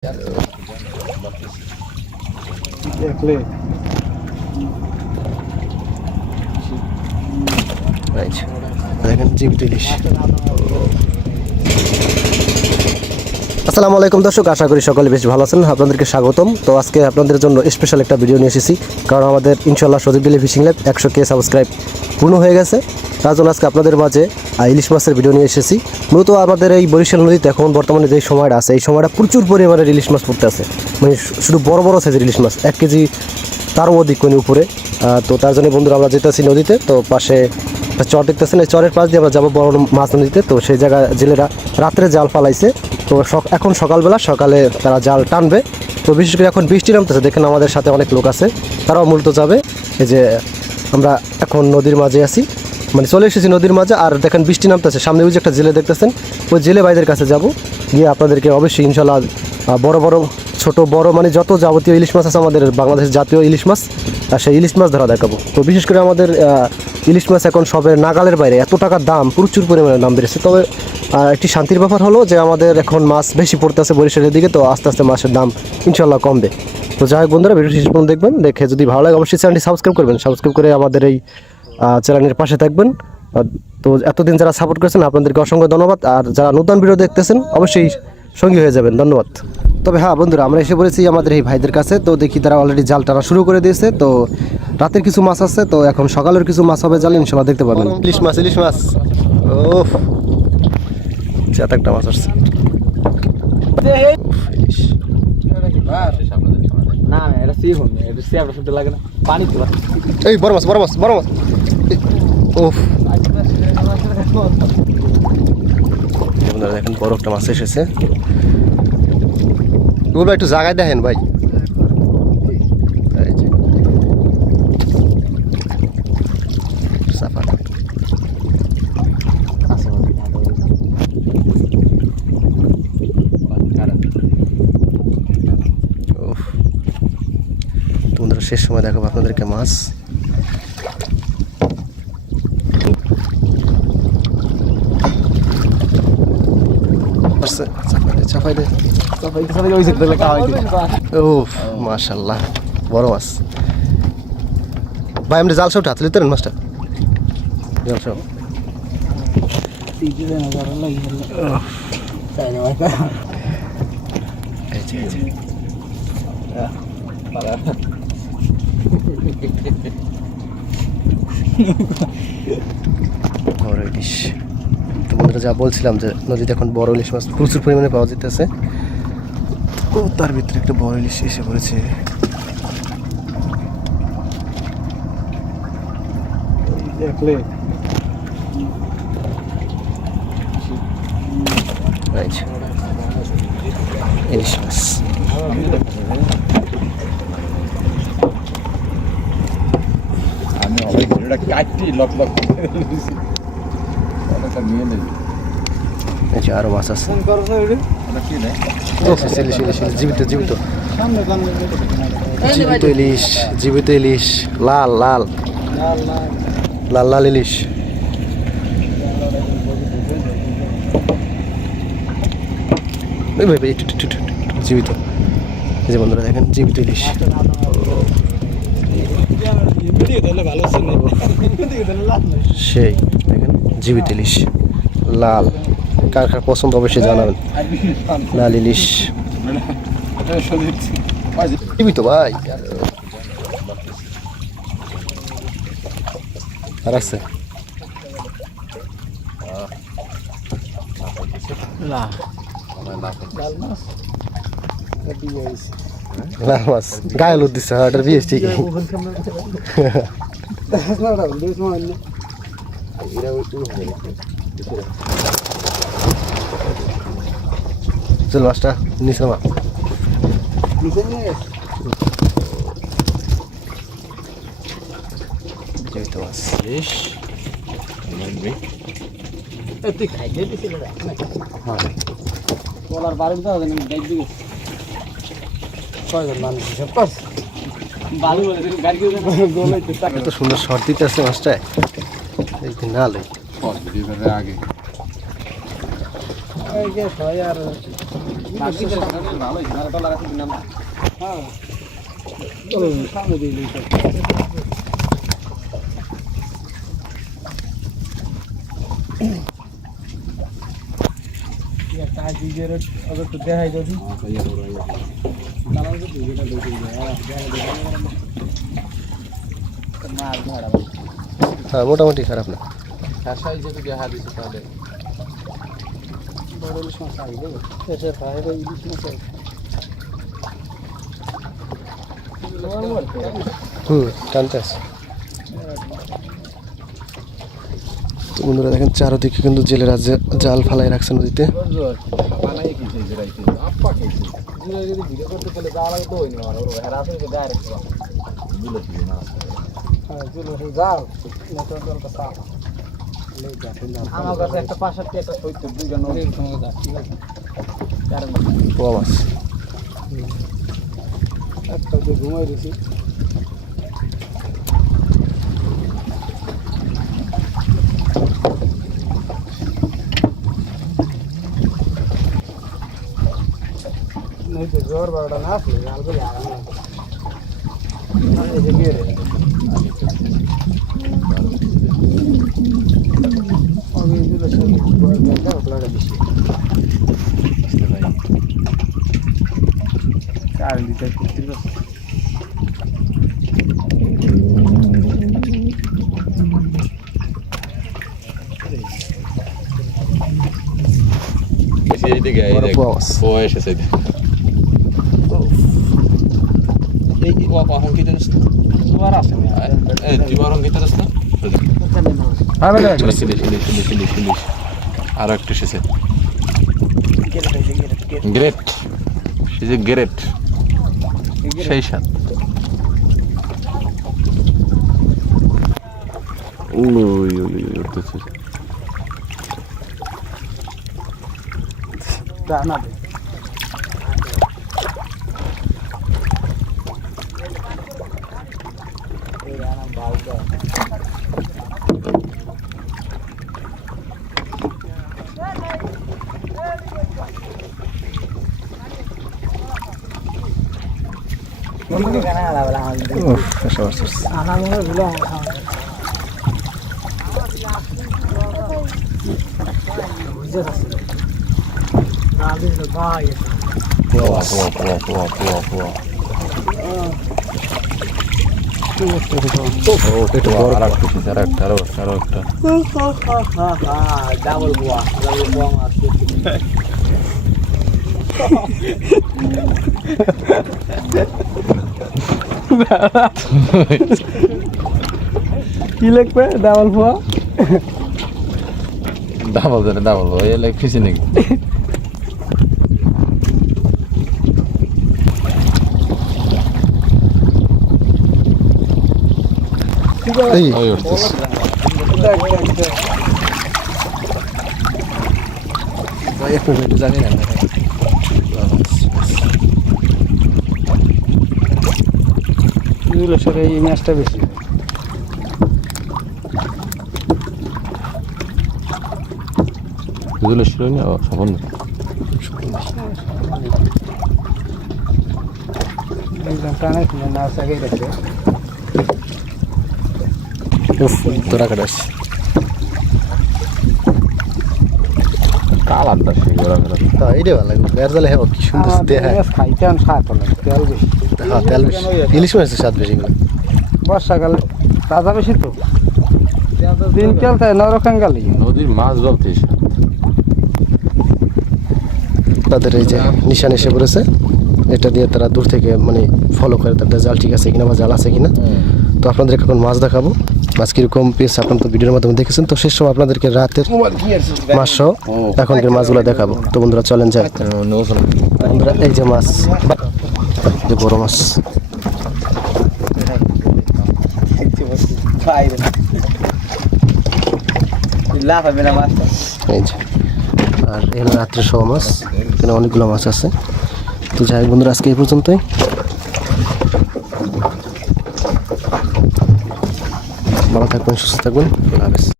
দেখেন জীবিত ইলিশ। আসসালামু আলাইকুম দর্শক, আশা করি সকলে বেশ ভালো আছেন। আপনাদেরকে স্বাগতম। তো আজকে আপনাদের জন্য স্পেশাল একটা ভিডিও নিয়ে এসেছি, কারণ আমাদের ইনশাআল্লাহ Sajib daily fishing lab 100K subscribe পূর্ণ হয়ে গেছে। তার জন্য আজকে আপনাদের মাঝে ইলিশ মাছের ভিডিও নিয়ে এসেছি। মূলত আমাদের এই বরিশাল নদীতে এখন বর্তমানে যে সময়টা আছে, এই সময়টা প্রচুর পরিমাণে ইলিশ মাছ পড়তে আছে, মানে শুধু বড় বড় সাইজের ইলিশ মাছ, 1 কেজি তারও অধিক মানে উপরে। তো তার জন্য বন্ধুরা আমরা যেতেছি নদীতে। তো পাশে চর দেখতেছেন, এই চরের পাশ দিয়ে আমরা যাবো বড় মাছ নদীতে। তো সেই জায়গায় জেলেরা রাত্রে জাল ফালাইছে। তো এখন সকালে তারা জাল টানবে। তো বিশেষ করে এখন বৃষ্টি নামতেছে, দেখেন আমাদের সাথে অনেক লোক আছে, তারাও মূলত যাবে। এই যে আমরা এখন নদীর মাঝে আছি, মানে চলে এসেছি নদীর মাঝে। আর দেখেন বৃষ্টি নামতেছে, সামনে ওই যে একটা জেলে দেখতেছেন, ওই জেলে ভাইদের কাছে যাব, গিয়ে আপনাদেরকে অবশ্যই ইনশাল্লাহ বড় ছোট বড় মানে যত যাবতীয় ইলিশ মাছ আছে আমাদের বাংলাদেশের জাতীয় ইলিশ মাছ, আর সেই ইলিশ মাছ ধরা দেখাবো। তো বিশেষ করে আমাদের ইলিশ মাছ এখন সবের নাগালের বাইরে, এত টাকার দাম, প্রচুর পরিমাণে দাম বেড়েছে। তবে একটি শান্তির ব্যাপার হলো যে আমাদের এখন মাছ বেশি পড়তেছে বরিশালের দিকে, তো আস্তে আস্তে মাছের দাম ইনশাল্লাহ কমবে। তো যাই হোক বন্ধুরা, ভিডিও শেষ পর্যন্ত দেখবেন, দেখে যদি ভালো লাগে অবশ্যই চ্যানেলটি সাবস্ক্রাইব করবেন, সাবস্ক্রাইব করে আমাদের এই চ্যানেলের পাশে থাকবেন। তো এতদিন যারা সাপোর্ট করেছেন আপনাদেরকে অসংখ্য ধন্যবাদ। আর যারা নতুন ভিডিও দেখতেছেন অবশ্যই সঙ্গী হয়ে যাবেন, ধন্যবাদ। তবে হ্যাঁ বন্ধুরা, আমরা এসে পড়েছি আমাদের এই ভাইদের কাছে। তো দেখি তারা অলরেডি জাল টানা শুরু করে দিয়েছে। তো রাতের কিছু মাছ আছে, তো এখন সকালের কিছু মাছ হবে জাল, ইনশাল্লাহ দেখতে পাবেন। ইলিশ মাছ ও একটা মাছ আসছে। এই বড় মাছ দেখেন, বড় একটা মাছ এসেছে। ওগুলো একটু জায়গায় দেখেন ভাই। তোমরা শেষ সময় দেখাবো আপনাদেরকে মাছ। মাশাআল্লাহ বড় মাছ ভাই। আমরা জাল সব হাতে লিতেন মাছটা, জাল সব বড় ইলিশ। তো বন্ধুরা যা বলছিলাম যে নদীতে এখন বড় ইলিশ মাছ প্রচুর পরিমাণে পাওয়া যেতেছে। ও তার ভিতরে একটা বড় ইলিশ এসে পড়েছে। ইলিশ মাছ আরো মাছ আছে। জীবিত ইলিশ লাল লাল লাল লাল ইলিশ। জীবিত, এই যে বন্ধুরা দেখেন জীবিত ইলিশ। সেই দেখেন জীবিত ইলিশ লাল, কার কার পছন্দ অবশ্যই জানাবেন। লাল ইলিশ জীবিত ভাই। আর আছে লাল মাছ গায়ে লোদ দিচ্ছে, এটার বিয়ে ঠিক। চল মাছটা নিচে নামা। এত সুন্দর শর্ট দিতে আছে মাছটায়, না লই আগে দেখাই যদি হ্যাঁ মোটামুটি খারাপ না। বড় ইলিশ মাছ আসবে ইলিশ মাছ টানতে আছে। তো বন্ধুরা দেখেন চারদিকে কিন্তু জেলেরা জাল ফালাই রাখছে নদীতে। আমার কাছে একটা 65 একটা 70 দুইটা নদী পোয়া মাছ একটা যে ঘুমাই দিছি नहीं तो जोर बड़ा ना फिर लाल को यार ना ऐसे गिर और ये जो लसन बड़ा गंदा अपना दिशी चार लीटर कितनी बस এইদিকে পোয়া এসেছে এই ওয়াহং কি জানিস दोबारा आ सकते এই জীবরং কি জানিস না हां बेटा সিলি আর একটা এসেছে গ্রেট ইজ এ গ্রেট সেই সাত ওই উঠতেছে दाना পোয়া আরো একটা ডাবল বুয়া কি লিখবে ডাবল বুয়া ডাবল এই লেখছি নাকি এই ওই উঠতেছে ভাই এক মিনিট জানি না এগুলো সরে এই ম্যাচটা বেশি এগুলো ছিল না সম্বন্ধ একদম টানে না সাগে রেখে তোরা কাটাস কালারটা সেই ঘোরা হ্যাঁ এইটা ভালো লাগবে বের জালে হ্যাঁ কি সুন্দর দেখায়। খাইতে আমি স্বাদ হলো তেল বেশি হ্যাঁ তেল বেশি ইলিশ মাছের স্বাদ বেশি গুলো বর্ষাকালে তাজা বেশি তো দিন চলতে নরকম গালি নদীর মাছ বলতে তাদের এই যে নিশান এসে পড়েছে এটা দিয়ে তারা দূর থেকে মানে ফলো করে তাদের জাল ঠিক আছে কিনা বা জাল আছে কিনা। তো আপনাদেরকে এখন মাছ দেখাবো মাছ কীরকম পিস আপনারা তো ভিডিওর মাধ্যমে দেখেছেন। তো শেষ সময় আপনাদেরকে রাতের মাছ সহ এখনকার মাছগুলো দেখাবো। তো বন্ধুরা চলেন যাই। বন্ধুরা এই যে মাছ যে বড় মাছ এই যে আর এখানে রাত্রে সহ মাছ এখানে অনেকগুলো মাছ আছে। তো যাই হোক বন্ধুরা আজকে এই পর্যন্তই। ভালো থাকবেন সুস্থ থাকবেন আল্লাহ হাফেজ।